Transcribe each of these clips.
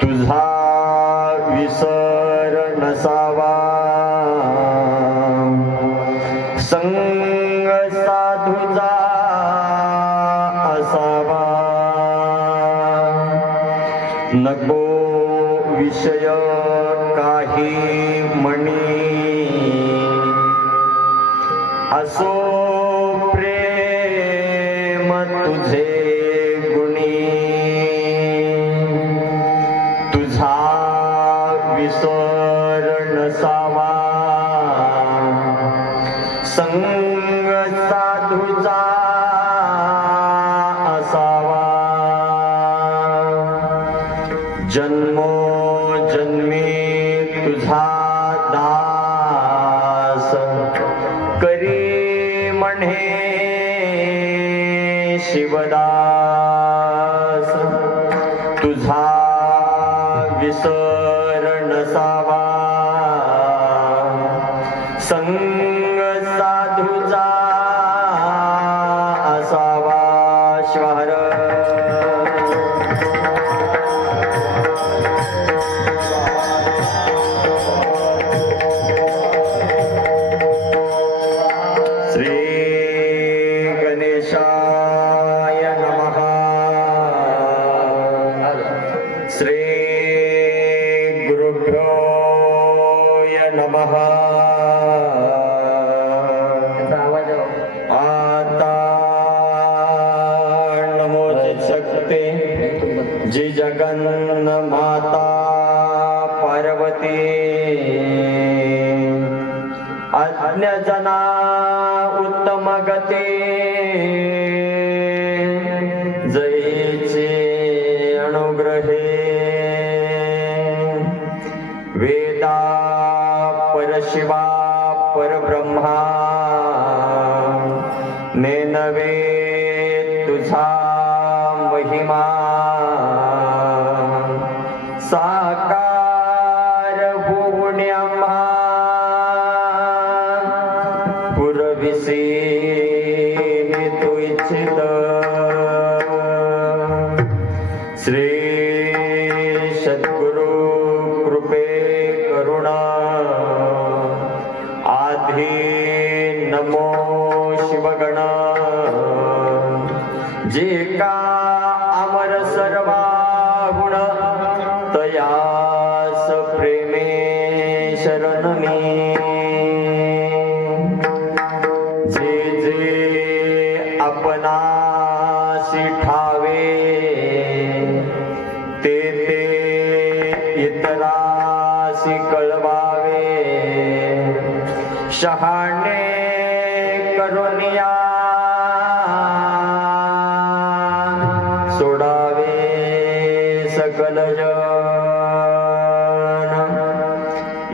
तुझा विसर नसावा, संग साधूचा असावा, नको विषय काही म्हणी, असो प्रेम तुझे गुणी, तुझा विसर नसावा, संग साधूचा असावा, जन्मोजन्मी तुझा दास करी म्हणे शिवदास, तुझा विसर नसावा, संग साधूचा असावा. शिवहर श्री गणेशाय नमः. श्री गुरुभ्यो नमः. आता नमोचिशक्ते जी जगन्न माता पार्वती, अज्ञजना उत्तम गती, जयचे अनुग्रहे, वेदा परशिवा परब्रह्मा, नेनवे तुझा महिमा, साकार भुवण्याम्हा पुरविसे तू इच्छित. श्री सद्गुरु कृपे करुणा, आधी नमो शिवगण, जे का अमर सर्वा गुण, तयास प्रेमे शरण मी. जे जे आपणासी ठावे, ते ते इतरासी कळवावे, शहाणे करुनिया सोडावे सकल जन.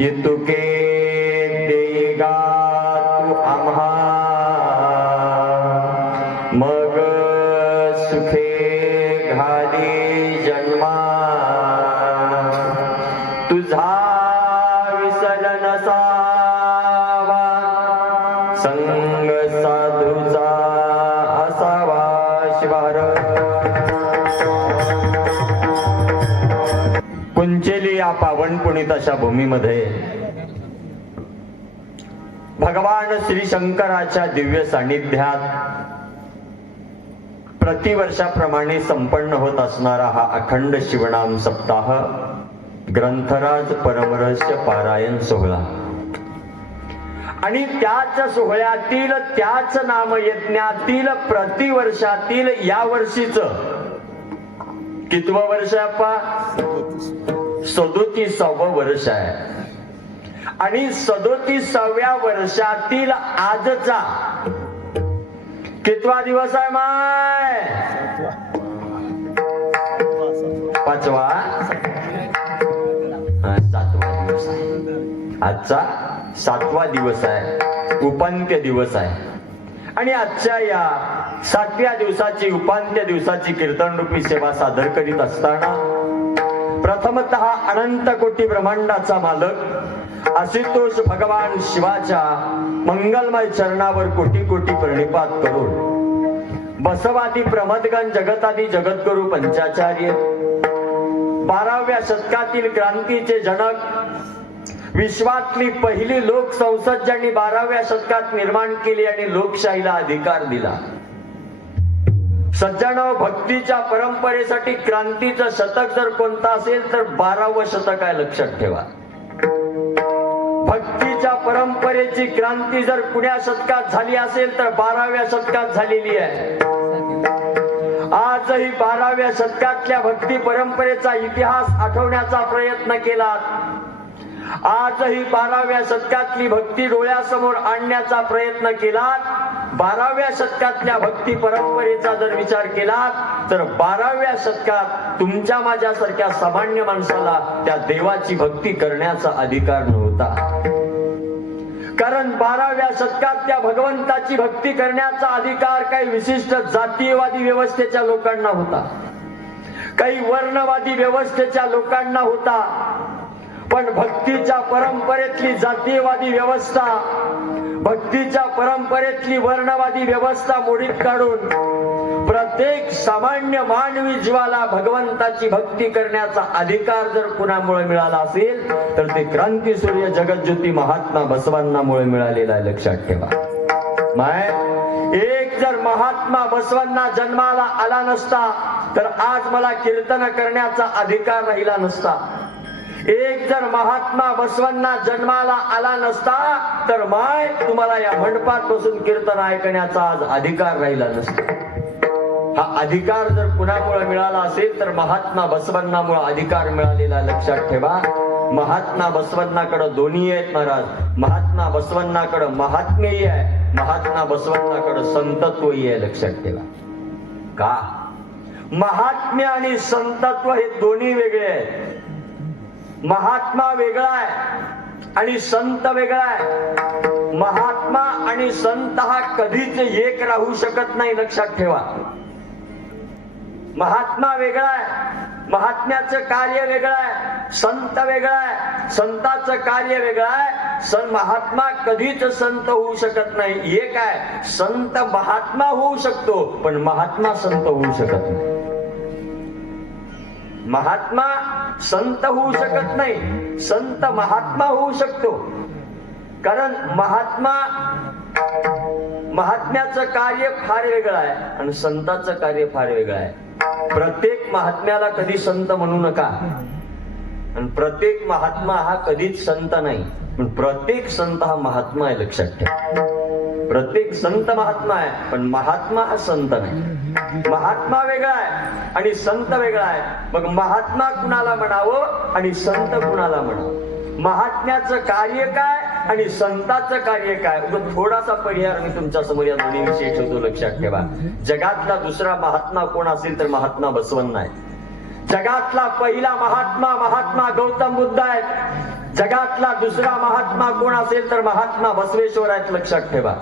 इतुके देगा तू आम्हा, मग सुखे घाली जन्मा. तुझा विसर नसावा, संग साधूचा असावा. शिवार कुंचेली या पावन पुणित अशा भूमीमध्ये भगवान श्री शंकराच्या दिव्य सानिध्यात प्रतिवर्षाप्रमाणे संपन्न होत असणारा हा अखंड शिवनाम सप्ताह ग्रंथराज परमरहस्य पारायण सोहळा, आणि त्याच सोहळ्यातील त्याच नामयज्ञातील प्रतिवर्षातील या वर्षीच कितवं वर्ष आहे आपा? 37वं वर्ष आहे. आणि 37व्या वर्षातील आजचा कितवा दिवस आहे माय? 5वा 7वा दिवस आहे. आजचा 7वा दिवस आहे, उपांत्य दिवस आहे. आणि आजच्या या 7व्या दिवसाची उपांत्य दिवसाची कीर्तन रूपी सेवा सादर करीत असताना प्रथमतः अनंत कोटी ब्रह्मांडाचा मालक आशुतोष भगवान शिवाच्या मंगलमय चरणावर कोटी कोटी प्रणिपात करून बसवादी प्रमदगण जगतादी जगद्गुरु पंचाचार्य 12व्या शतकातील क्रांतीचे जनक, विश्वातली पहिली लोकसंसद ज्यांनी 12व्या शतकात निर्माण केली आणि लोकशाहीला अधिकार दिला. सज्जनो, भक्तीच्या परंपरेसाठी क्रांतीचं शतक जर कोणतं असेल तर 12वं शतक आहे, लक्षात ठेवा. भक्तीच्या परंपरेची क्रांती जर कुण्या शतकात झाली असेल तर 12व्या शतकात झालेली आहे. आजही 12व्या शतकातल्या भक्ती परंपरेचा इतिहास आठवण्याचा प्रयत्न केला. आजही 12व्या शतकातली भक्ती डोळ्यासमोर आणण्याचा प्रयत्न केला. 12व्या शतकातल्या भक्ती परंपरेचा जर विचार केला तर 12व्या शतकात तुमच्या माझ्यासारख्या सामान्य माणसाला त्या देवाची भक्ती करण्याचा अधिकार नव्हता. कारण 12व्या शतकात त्या भगवंताची भक्ती करण्याचा अधिकार काही विशिष्ट जातीयवादी व्यवस्थेच्या लोकांना होता, काही वर्णवादी व्यवस्थेच्या लोकांना होता. पण भक्तीच्या परंपरेतली जातीयवादी व्यवस्था, भक्तीच्या परंपरेतली वर्णवादी व्यवस्था मोडीत काढून प्रत्येक सामान्य मानवी जीवाला भगवंताची भक्ती करण्याचा अधिकार जर कुणामुळे मिळाला असेल तर ते क्रांतीसूर्य जगज्योती महात्मा बसवांनामुळे मिळालेला आहे, लक्षात ठेवा. एक जर महात्मा बसवांना जन्माला आला नसता तर आज मला कीर्तन करण्याचा अधिकार राहिला नसता. एक जर महात्मा बसवांना जन्माला आला नसता तर माय तुम्हाला या मंडपात बसून कीर्तन ऐकण्याचा आज अधिकार राहिला नसता. हा अधिकार जर कुणामुळे मिळाला असेल तर महात्मा बसवांनामुळे अधिकार मिळालेला, लक्षात ठेवा. महात्मा बसवांनाकडे दोन्ही आहेत महाराज. महात्मा बसवांनाकडे महात्मेही आहे, महात्मा बसवांनाकडे संतत्वही आहे, लक्षात ठेवा. का? महात्म्य आणि संतत्व हे दोन्ही वेगळे आहेत. महात्मा वेगळा आहे आणि संत वेगळा आहे. महात्मा आणि संत हा कधीच एक राहू शकत नाही, लक्षात ठेवा. महात्मा वेगळा आहे, महात्म्याचं कार्य वेगळं आहे. संत वेगळा आहे, संताचं कार्य वेगळं आहे. महात्मा कधीच संत होऊ शकत नाही. एक आहे, संत महात्मा होऊ शकतो पण महात्मा संत होऊ शकत नाही. महात्मा संत होऊ शकत नाही, संत महात्मा होऊ शकतो. कारण महात्म्याचं कार्य फार वेगळं आहे आणि संताचं कार्य फार वेगळं आहे. प्रत्येक महात्म्याला कधी संत म्हणू नका आणि प्रत्येक महात्मा हा कधीच संत नाही, पण प्रत्येक संत हा महात्मा आहे, लक्षात ठेवा. प्रत्येक संत महात्मा आहे पण महात्मा हा संत नाही. महात्मा वेगळा आहे आणि संत वेगळा आहे. मग महात्मा कुणाला म्हणावं आणि संत कुणाला म्हणावं? महात्म्याचं कार्य काय आणि संताचं कार्य काय? थोडासा परिहार मी तुमच्या समोर या दोन्ही विषयी ठेवतो, लक्षात ठेवा. जगातला दुसरा महात्मा कोण असेल तर महात्मा बसवण्ण आहे. जगातला पहिला महात्मा गौतम बुद्ध आहेत. जगातला दुसरा महात्मा कोण असेल तर महात्मा बसवेश्वर आहेत, लक्षात ठेवा.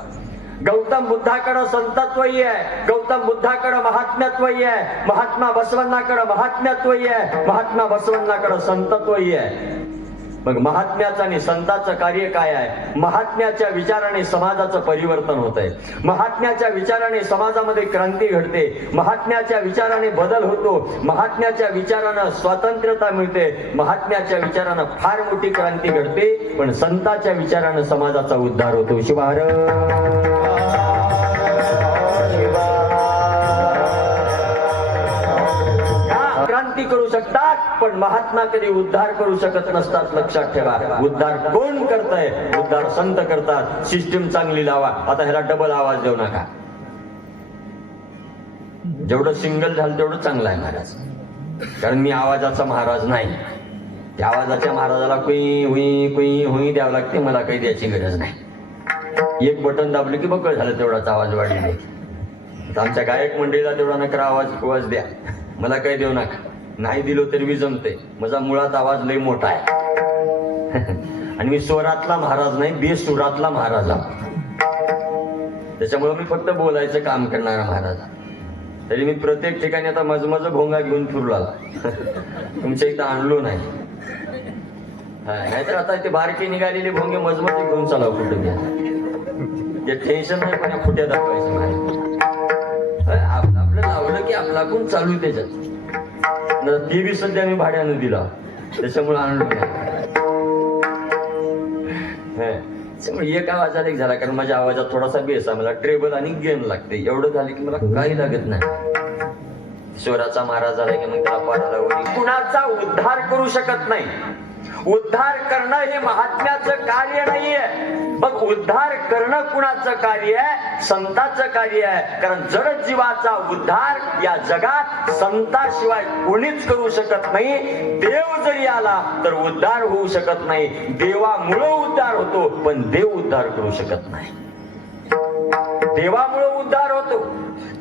गौतम बुद्धाकडे संतत्वही आहे, गौतम बुद्धाकडे महात्म्यत्वही आहे, महात्मा बसवण्णाकडे महात्म्यत्वही आहे, महात्मा बसवण्णाकडे संतत्वही आहे. मग महात्म्याचं आणि संताचं कार्य काय आहे? महात्म्याच्या विचाराने समाजाचं परिवर्तन होत आहे. महात्म्याच्या विचाराने समाजामध्ये क्रांती घडते. महात्म्याच्या विचाराने बदल होतो. महात्म्याच्या विचारानं स्वातंत्र्यता मिळते. महात्म्याच्या विचारानं फार मोठी क्रांती घडते. पण संताच्या विचारानं समाजाचा उद्धार होतो. शिवार क्रांती करू शकतात पण महात्मा कधी उद्धार करू शकत नसतात, लक्षात ठेवा. उद्धार कोण करतंय? उद्धार संत करतात. सिस्टीम चांगली लावा. आता ह्याला डबल आवाज देऊ नका. जेवढं सिंगल झालं तेवढं चांगलं आहे महाराज. कारण मी आवाजाचा महाराज नाही. त्या आवाजाच्या महाराजाला कुई हुई कुई हुई द्यावं लागते. मला काही द्यायची गरज नाही. एक बटन दाबलं की बकळ झालं, तेवढाच आवाज वाढले. आमच्या गायक मंडळीला तेवढा नकरा आवाज द्या. मला काही देऊ नका. नाही दिलो तरी मी जमते. माझा मुळात आवाज लय मोठा आहे आणि मी स्वरातला महाराज नाही, बेसुरातला महाराज आहे. त्याच्यामुळे मी फक्त बोलायचं काम करणारा महाराज. तरी मी प्रत्येक ठिकाणी आता मजमज भोंगा घेऊन फिरू लागला. तुमच्या इथं आणलो नाही. नाहीतर आता ते बारके निघालेले भोंगे मजमज घेऊन चालाव कुठं घ्या. ते टेन्शन नाही, पण फुट्या दाखवायचं. आपलं लावलं की आपला कोण चालू त्याच्यात. ती बी सध्या मी भाड्यानं दिला, त्याच्यामुळे आणलो त्यामुळे एक आवाजात एक झाला, कारण माझ्या आवाजात थोडासा बेस आहे, मला ट्रेबल आणि गेन लागते. एवढं झालं की मला काही लागत नाही. स्वराचा महाराज झाला की मग त्याला पाराला कुणाचा उद्धार करू शकत नाही. उद्धार करणं हे महात्म्याचं कार्य नाहीये. बघ, उद्धार करणं कुणाचं कार्य आहे? संतांचं कार्य आहे. कारण जड जीवाचा उद्धार या जगात संताशिवाय कोणीच करू शकत नाही. देव जरी आला तर उद्धार होऊ शकत नाही. देवामुळे उद्धार होतो, पण देव उद्धार करू शकत नाही. देवामुळे उद्धार होतो.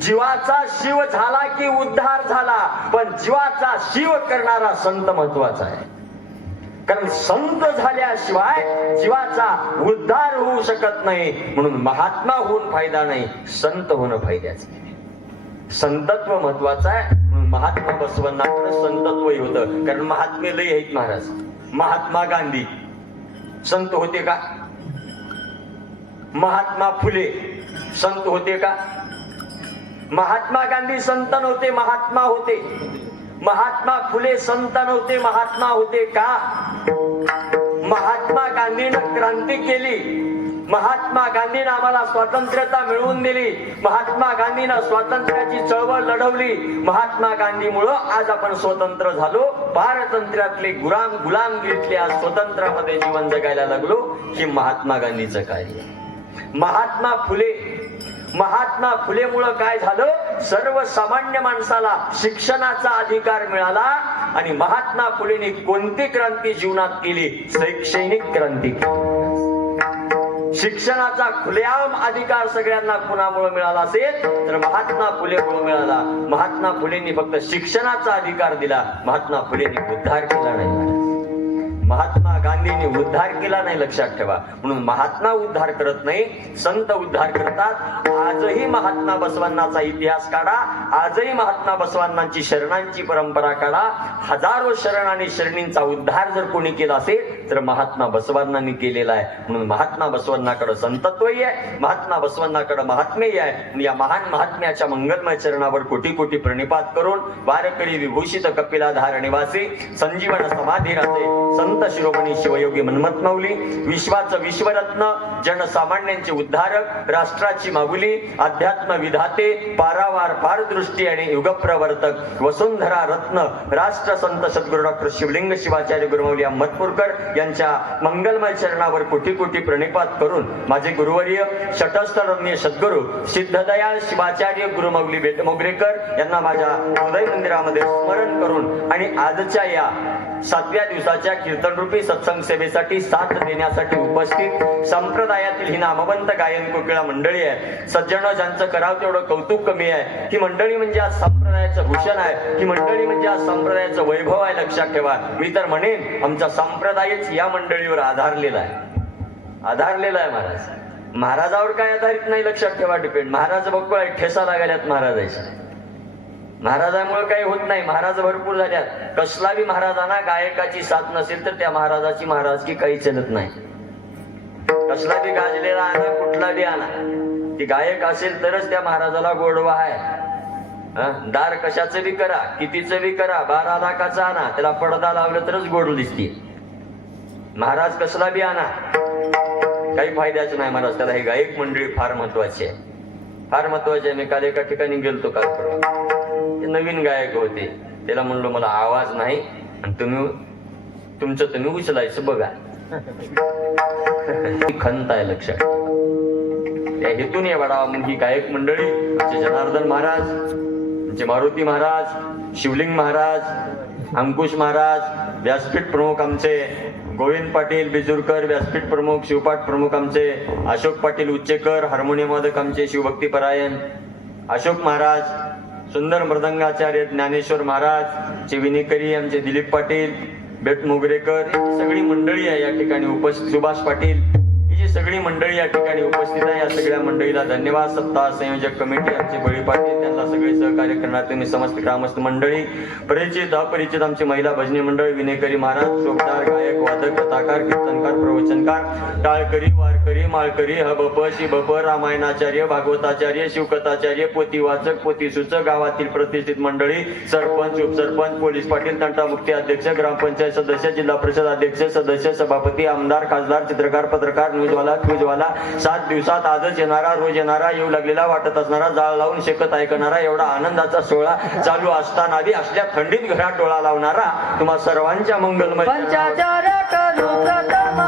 जीवाचा शिव झाला की उद्धार झाला, पण जीवाचा शिव करणारा संत महत्वाचा आहे. कारण संत झाल्याशिवाय जीवाचा उद्धार होऊ शकत नाही. म्हणून महात्मा होऊन फायदा नाही, संत होणं फायद्याचं. संतत्व महत्वाचं आहे. म्हणून महात्मा बसवण्णाकडे संतत्वही होतं. कारण महात्मे लय आहेत महाराज. महात्मा गांधी संत होते का? महात्मा फुले संत होते का? महात्मा गांधी संत नव्हते, महात्मा होते. महात्मा फुले संत नव्हते, महात्मा होते का? महात्मा गांधीनं क्रांती केली. महात्मा गांधीनं आम्हाला स्वातंत्र्यता मिळवून दिली. महात्मा गांधीनं स्वातंत्र्याची चळवळ लढवली. महात्मा गांधीमुळं आज आपण स्वतंत्र झालो. पारतंत्र्यातले गुलामगिरीतले आज स्वतंत्रामध्ये जीवन जगायला लागलो. हे महात्मा गांधीचं कार्य. महात्मा फुलेमुळं काय झालं? सर्वसामान्य माणसाला शिक्षणाचा अधिकार मिळाला. आणि महात्मा फुलेंनी कोणती क्रांती जीवनात केली? शैक्षणिक क्रांती. शिक्षणाचा खुलेआम अधिकार सगळ्यांना कुणामुळे मिळाला असेल तर महात्मा फुलेमुळे मिळाला. महात्मा फुलेंनी फक्त शिक्षणाचा अधिकार दिला, महात्मा फुलेंनी उद्धार केला नाही. महात्मा गांधींनी उद्धार केला नाही, लक्षात ठेवा. म्हणून महात्मा उद्धार करत नाही, संत उद्धार करतात. आजही महात्मा बसवांनाचा इतिहास काढा. आजही महात्मा बसवांनाची शरणांची परंपरा काढा. हजारो शरण आणि शरणींचा उद्धार जर कोणी केला असेल तर महात्मा बसवांनांनी केलेला आहे. म्हणून महात्मा बसवांनाकडे संतत्वही आहे, महात्मा बसवांनाकडे महात्मेही आहे. या महान महात्म्याच्या मंगलमय चरणावर कोटी कोटी प्रणिपात करून वारकरी विभूषित कपिलाधार निवासी संजीवन समाधी राहते संत शिरोमणी शिवयोगी मन्मथ माऊली, विश्वाचं विश्वरत्न, जनसामान्यांचे उद्धारक, राष्ट्राची माऊली, अध्यात्म विधाते, पारावार पारदृष्टी आणि युगप्रवर्तक, वसुंधरा रत्न, राष्ट्रसंत सद्गुरू डॉक्टर शिवलिंग शिवाचार्य गुरुमाऊली अहमदपूरकर यांच्या मंगलमय चरणावर कोटी कोटी प्रणिपात करून माझे गुरुवर्य शटस्थ रम्य सद्गुरू सिद्धदयाळ शिवाचार्य गुरुमाऊली बेटमोगरेकर यांना माझ्या हृदय मंदिरामध्ये स्मरण करून आणि आजच्या या 7व्या दिवसाच्या कीर्तनरूपी सत्संग सेवेसाठी साथ देण्यासाठी उपस्थित संप्रदायातील ही नामवंत गायन कोकिळा मंडळी आहे. सज्जन ज्यांचं करावं तेवढं कौतुक कमी आहे. ही मंडळी म्हणजे आज संप्रदायाचं भूषण आहे. ही मंडळी म्हणजे आज संप्रदायाचं वैभव आहे, लक्षात ठेवा. मी तर म्हणेन आमचा संप्रदायच या मंडळीवर आधारलेला आहे महाराज. महाराजावर काय आधारित नाही, लक्षात ठेवा. डिपेंड महाराज बघ ठेसा लागायल्यात महाराजाच्या. महाराजांमुळे काही होत नाही. महाराज भरपूर झाल्यात. कसला बी महाराजांना गायकाची साथ नसेल तर त्या महाराजाची महाराजकी काही चलत नाही. कसला बी गाजलेला आणा, कुठला बी आणा, ती गायक असेल तरच त्या महाराजाला गोडवा आहे. दार कशाचं बी करा, कितीचं बी करा, 12 लाखाचा आणा, त्याला पडदा लावलं तरच गोड दिसते. महाराज कसला बी आणा, काही फायद्याचं नाही महाराज. त्याला ही गायक मंडळी फार महत्वाची आहे, फार महत्वाची आहे. मी काल एका ठिकाणी गेलतो काल परवा. नवीन गायक होते. त्याला म्हणलो मला आवाज नाही आणि तुम्ही उचलायचं बघा. खंत आहे, लक्षात. त्या हेतून या वाढावा मग ही गायक मंडळी आमचे जनार्दन महाराज, आमचे मारुती महाराज, शिवलिंग महाराज, अंकुश महाराज, व्यासपीठ प्रमुख आमचे गोविंद पाटील बिजूरकर, व्यासपीठ प्रमुख, शिवपाठ प्रमुख आमचे अशोक पाटील उच्चेकर, हार्मोनियम वादक आमचे शिवभक्ती परायण अशोक महाराज, सुंदर मृदंगाचार्य ज्ञानेश्वर महाराज, विनीकरी आमचे दिलीप पाटील बेटमोगरेकर, सगळी मंडळी आहे या ठिकाणी उपस्थित. सुभाष पाटील, ही जी सगळी मंडळी या ठिकाणी उपस्थित आहे. या सगळ्या मंडळीला धन्यवाद. सत्ता संयोजक कमिटी आमचे बळी पाटील, त्यांना सगळे सहकार्य करणार तुम्ही समस्त ग्रामस्थ मंडळी, परिचित अपरिचित आमची महिला भजनी मंडळ, विनेकरी महाराज, शोभदार, गायक, वादक, कथाकार, कीर्तनकार, प्रवचनकार, टाळकरी, वारकरी, माळकरी, हबप, शिबप, रामायणाचार्य, भागवताचार्य, शिवकथाचार्य, पोती वाचक, पोती सूचक, गावातील प्रतिष्ठित मंडळी, सरपंच, उपसरपंच, पोलीस पाटील, तंटामुक्ती अध्यक्ष, ग्रामपंचायत सदस्य, जिल्हा परिषद अध्यक्ष, सदस्य, सभापती, आमदार, खासदार, चित्रकार, पत्रकार, न्यूजवाला, फ्यूजवाला, 7 दिवसात आजच येणारा, रोज येणारा, येऊ लागलेला, वाटत असणारा, जाळ लावून शेकत ऐकणारा, एवढा आनंदाचा सोहळा चालू असताना बी असल्या थंडीत घरात डोळा लावणारा तुम्हा सर्वांच्या मंगलमय पंचाचार करू प्रथम